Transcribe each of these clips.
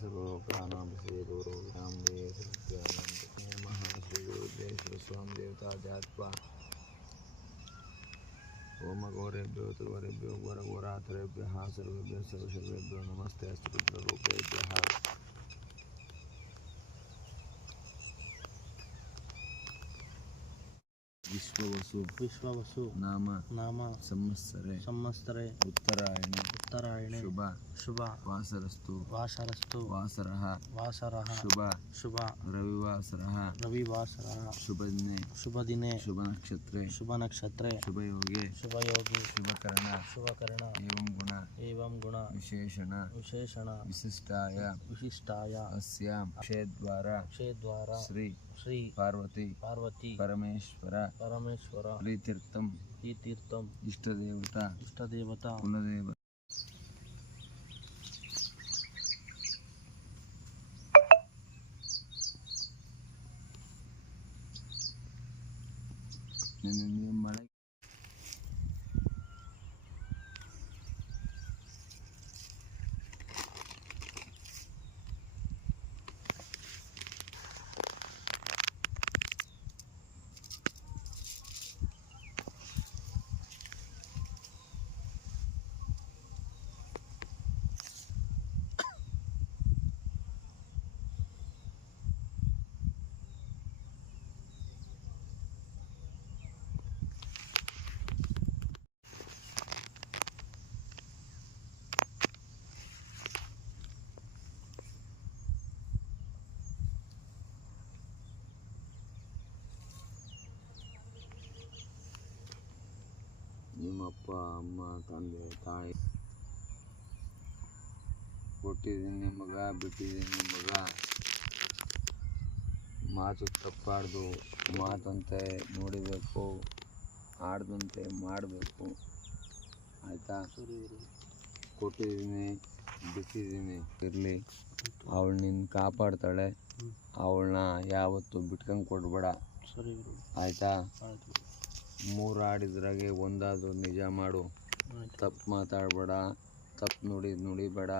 सर्वलोकानां श्रीगुरुभ्यां नमः। श्रीगुरुदेव स्वामी देवताध्यात्वा ओम गौरेभ्यो तुर्वरेभ्यो घोरघोरातरेभ्यः सर्वेभ्यः सर्वशर्वेभ्यो नमस्ते अस्तु रुद्ररूपेभ्यः। विश्ववसु नाम संवत्सरे उत्तरायणे शुभ वासरस्तु वासरः शुभ रविवासरः शुभदिने शुभनक्षत्रे शुभयोगे शुभकरण एवं गुण विशेषण विशिष्टाय अस्यां क्षेद्वारा श्री पार्वती परमेश्वर प्रीतीर्थम इष्टदेवता कुलदेव मಳೆ ನಿಮ್ಮಪ್ಪ ಅಮ್ಮ ತಂದೆ ತಾಯಿ ಕೊಟ್ಟಿದ್ದೀನಿ ಮಗ ಬಿಟ್ಟಿದ್ದೀನಿ ಮಗ. ಮಾತು ತಪ್ಪಾಡ್ದು, ಮಾತಂತೆ ನೋಡಿಬೇಕು, ಆಡ್ದಂತೆ ಮಾಡಬೇಕು. ಆಯಿತಾ? ಕೊಟ್ಟಿದ್ದೀನಿ ಬಿಟ್ಟಿದ್ದೀನಿ ಇರಲಿ. ಅವಳು ನಿನ್ನ ಕಾಪಾಡ್ತಾಳೆ. ಅವಳನ್ನ ಯಾವತ್ತೂ ಬಿಟ್ಕೊಂಡು ಕೊಡಬೇಡ. ಆಯಿತಾ? 3 ಆಡಿದ್ರಾಗೆ ಒಂದಾದರೂ ನಿಜ ಮಾಡು. ತಪ್ಪು ಮಾತಾಡಬೇಡ, ತಪ್ಪು ನುಡಿಬೇಡ,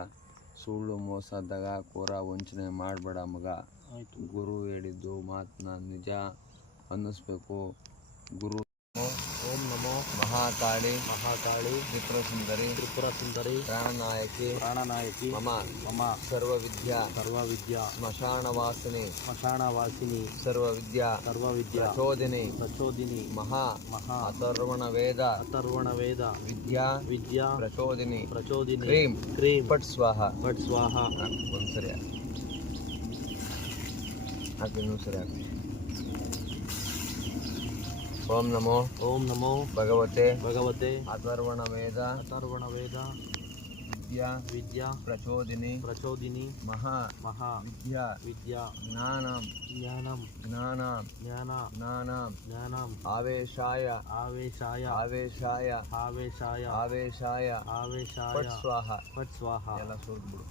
ಸುಳ್ಳು ಮೋಸದಾಗ ಕೋರ ವಂಚನೆ ಮಾಡಬೇಡ ಮಗ. ಗುರು ಹೇಳಿದ್ದು ಮಾತನ್ನ ನಿಜ ಅನ್ನಿಸ್ಬೇಕು. ಗುರು ಓಂ ನಮೋ ಮಹಾಕಾಳಿ ತ್ರಿಪುರ ಸುಂದರಿ ಪ್ರಾಣನಾಯಕಿ ಮಮ ಸರ್ವವಿದ್ಯಾ ಸ್ಮಶಾನವಾಸಿನಿ ಸರ್ವವಿದ್ಯಾ ಪ್ರಚೋದಿನಿ ಮಹಾ ಅಥರ್ವಣ ವೇದ ವಿದ್ಯಾ ಪ್ರಚೋದಿನಿ ಕ್ರೀಂ ಪಟ್ ಸ್ವಾಹ ಒಂದ್ಸರಿ ಹಾಕಿ ಇನ್ನೊಂದ್ಸರಿ ಹಾಕಿ. ಓಂ ನಮೋ ಭಗವತೆ ಅಥರ್ವಣ ವೇದ ವಿದ್ಯಾ ಪ್ರಚೋದಿನಿ ಮಹಾ ವಿದ್ಯಾ ಜ್ಞಾನ ಆವೇಶಾಯ ಪಟ್ ಸ್ವಾಹ ಎಲ್ಲ ಸುರಿದ್ಬಿಡು.